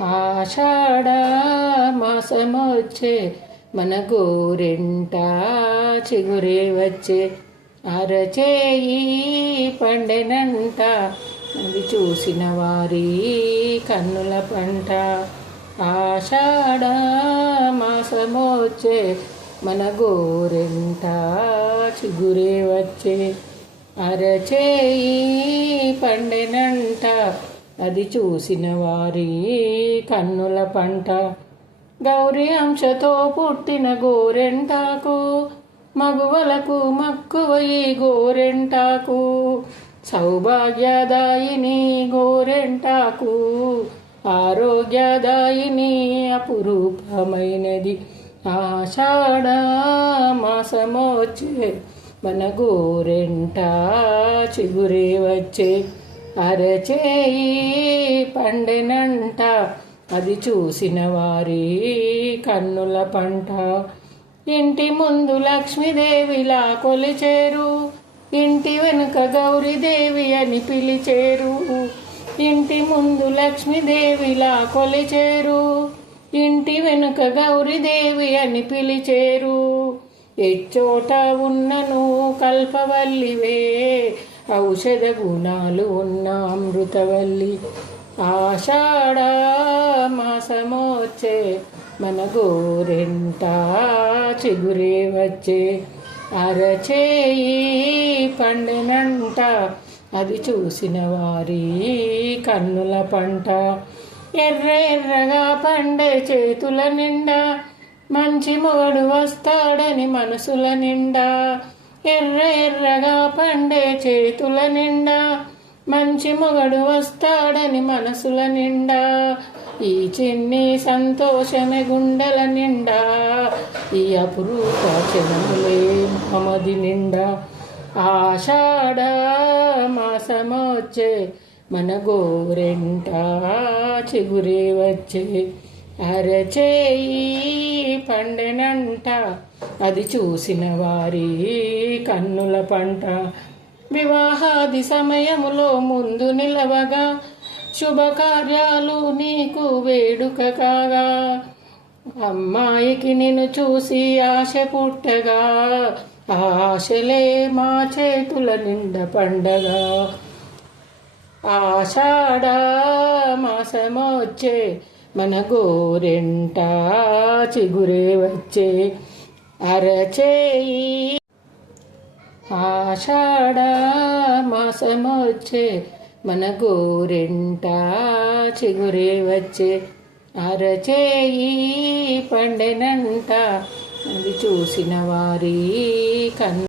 ఆషాఢ మాసమొచ్చే మన గోరెంట చిగురే వచ్చే అరచేయి పండెనంట అది చూసిన వారి కన్నుల పంట. ఆషాఢ మాసమొచ్చే మన గోరెంట చిగురే వచ్చే అరచేయి పండెనంట అది చూసిన వారి కన్నుల పంట. గౌరీ అంశతో పుట్టిన గోరెంటాకు మగువలకు మక్కువ ఈ గోరెంటాకు. సౌభాగ్యదాయిని గోరెంటాకు ఆరోగ్యదాయిని అపురూపమైనది. ఆషాఢ మాసమొచ్చే మన గోరెంట చిగురే వచ్చే అరచేయి పండెనంట అది చూసిన వారి కన్నుల పంట. ఇంటి ముందు లక్ష్మీదేవిలా కొలిచేరు ఇంటి వెనుక గౌరీదేవి అని పిలిచేరు. ఇంటి ముందు లక్ష్మీదేవిలా కొలిచేరు ఇంటి వెనుక గౌరీదేవి అని పిలిచేరు. ఎచ్చోట ఉన్నను కల్పవల్లివే ఔషధ గుణాలు ఉన్న అమృతవల్లి. ఆషాఢ మాసమొచ్చే మన గోరెంట చిగురే వచ్చే అరచేయి పండెనంట అది చూసిన వారి కన్నుల పంట. ఎర్ర ఎర్రగా పండే చేతుల నిండా మంచి మొగడు వస్తాడని మనసుల నిండా. ఎర్ర ఎర్రగా పండే చేతుల నిండా మంచి మొగడు వస్తాడని మనసుల నిండా. ఈ చిన్ని సంతోషమే గుండెల నిండా ఈ అపురూప క్షణములే మమది నిండా. ఆషాఢ మాసమొచ్చే మన గోరెంట చిగురే వచ్చే అరచేయి పండెనంట అది చూసిన వారి కన్నుల పంట. వివాహాది సమయములో ముందు నిలవగా శుభకార్యాలు నీకు వేడుక కాగా. అమ్మాయికి నిన్ను చూసి ఆశ పుట్టగా ఆశలే మా చేతుల నిండా పండగ. ఆషాఢ మాసమొచ్చే మన గోరెంట చిగురే వచ్చే అరచేయి. ఆషాఢ మాసమొచ్చే మన గోరెంట చిగురే వచ్చే అరచేయి పండెనంట అది చూసిన వారి కన్ను